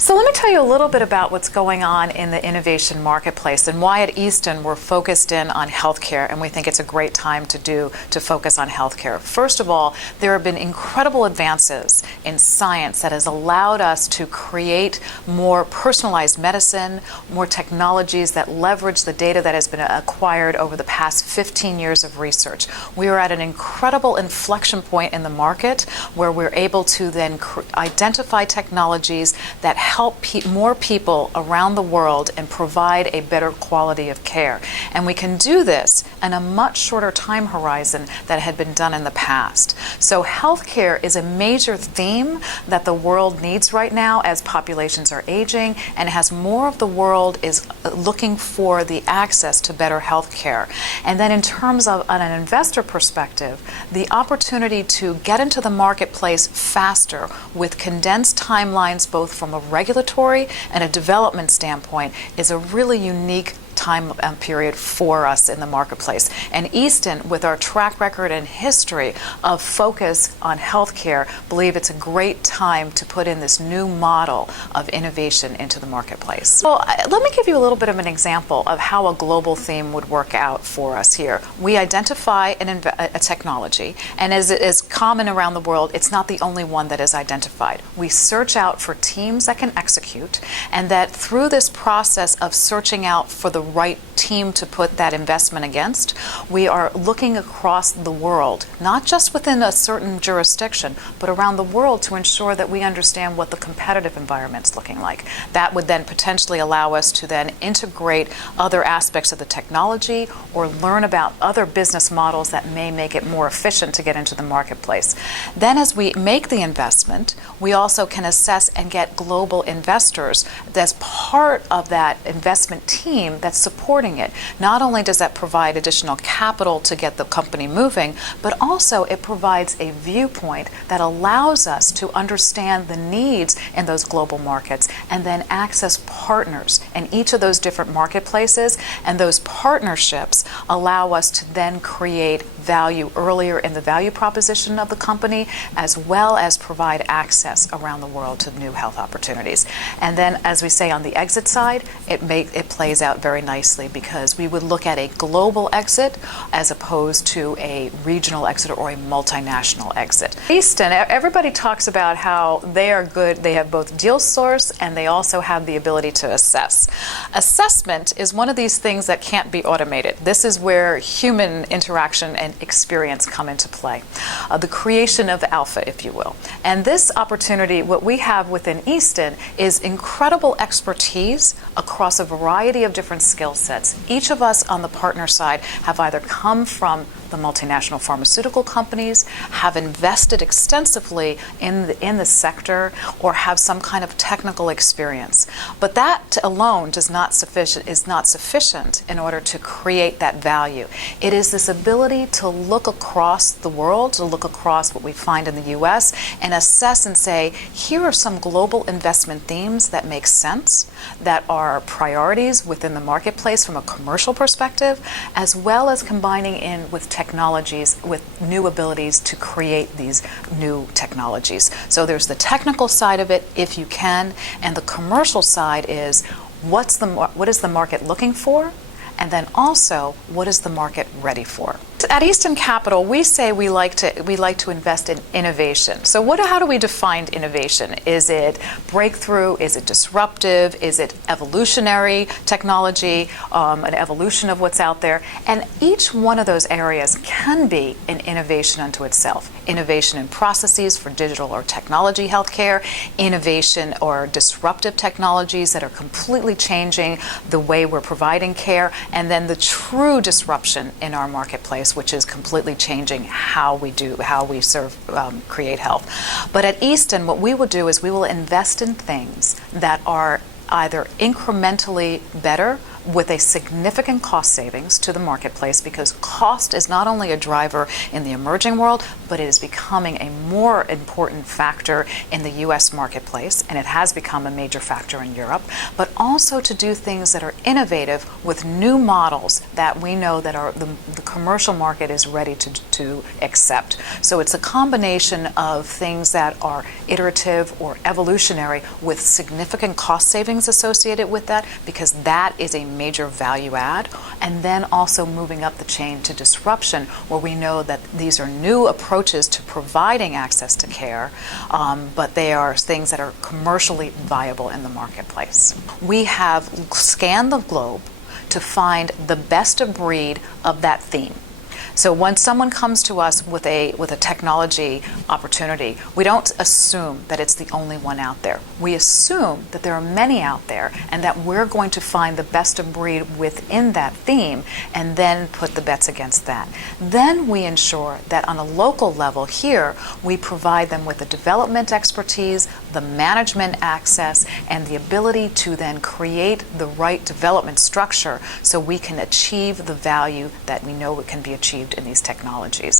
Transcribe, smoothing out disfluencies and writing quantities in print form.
So let me tell you a little bit about what's going on in the innovation marketplace and why at Easton we're focused in on healthcare, and we think it's a great time to focus on healthcare. First of all, there have been incredible advances in science that has allowed us to create more personalized medicine, more technologies that leverage the data that has been acquired over the past 15 years of research. We are at an incredible inflection point in the market where we're able to then identify technologies that help more people around the world and provide a better quality of care. And we can do this in a much shorter time horizon than had been done in the past. So healthcare is a major theme that the world needs right now as populations are aging, and as more of the world is looking for the access to better healthcare. And then in terms of an investor perspective, the opportunity to get into the marketplace faster with condensed timelines both from a regulatory and a development standpoint is a really unique time period for us in the marketplace. And Easton, with our track record and history of focus on healthcare, believe it's a great time to put in this new model of innovation into the marketplace. Well, let me give you a little bit of an example of how a global theme would work out for us here. We identify a technology, and as it is common around the world, it's not the only one that is identified. We search out for teams that can execute, and that through this process of searching out for the right team to put that investment against, we are looking across the world, not just within a certain jurisdiction, but around the world to ensure that we understand what the competitive environment's looking like. That would then potentially allow us to then integrate other aspects of the technology or learn about other business models that may make it more efficient to get into the marketplace. Then as we make the investment, we also can assess and get global investors as part of that investment team that's supporting it. Not only does that provide additional capital to get the company moving, but also it provides a viewpoint that allows us to understand the needs in those global markets and then access partners in each of those different marketplaces. And those partnerships allow us to then create value earlier in the value proposition of the company, as well as provide access around the world to new health opportunities. And then, as we say on the exit side, it plays out very nicely because we would look at a global exit as opposed to a regional exit or a multinational exit. Easton, everybody talks about how they are good. They have both deal source and they also have the ability to assess. Assessment is one of these things that can't be automated. This is where human interaction and experience come into play. The creation of alpha, if you will. And this opportunity, what we have within Easton is incredible expertise across a variety of different skill sets. Each of us on the partner side have either come from the multinational pharmaceutical companies, have invested extensively in the sector, or have some kind of technical experience. But that alone is not sufficient in order to create that value. It is this ability to look across the world, to look across what we find in the U.S., and assess and say, here are some global investment themes that make sense, that are priorities within the marketplace from a commercial perspective, as well as combining in with technologies, with new abilities to create these new technologies. So there's the technical side of it, if you can, and the commercial side is what is the market looking for, and then also what is the market ready for. At Easton Capital, we say we like to invest in innovation. So how do we define innovation? Is it breakthrough? Is it disruptive? Is it evolutionary technology, an evolution of what's out there? And each one of those areas can be an innovation unto itself. Innovation in processes for digital or technology healthcare, innovation or disruptive technologies that are completely changing the way we're providing care, and then the true disruption in our marketplace, which is completely changing how we create health. But at Easton, what we will do is we will invest in things that are either incrementally better with a significant cost savings to the marketplace, because cost is not only a driver in the emerging world, but it is becoming a more important factor in the U.S. marketplace, and it has become a major factor in Europe, but also to do things that are innovative with new models that we know that the commercial market is ready to accept. So it's a combination of things that are iterative or evolutionary with significant cost savings associated with that, because that is a major value add, and then also moving up the chain to disruption, where we know that these are new approaches to providing access to care, but they are things that are commercially viable in the marketplace. We have scanned the globe to find the best of breed of that theme. So when someone comes to us with a technology opportunity, we don't assume that it's the only one out there. We assume that there are many out there, and that we're going to find the best of breed within that theme, and then put the bets against that. Then we ensure that on a local level here, we provide them with the development expertise, the management access, and the ability to then create the right development structure so we can achieve the value that we know can be achieved in these technologies.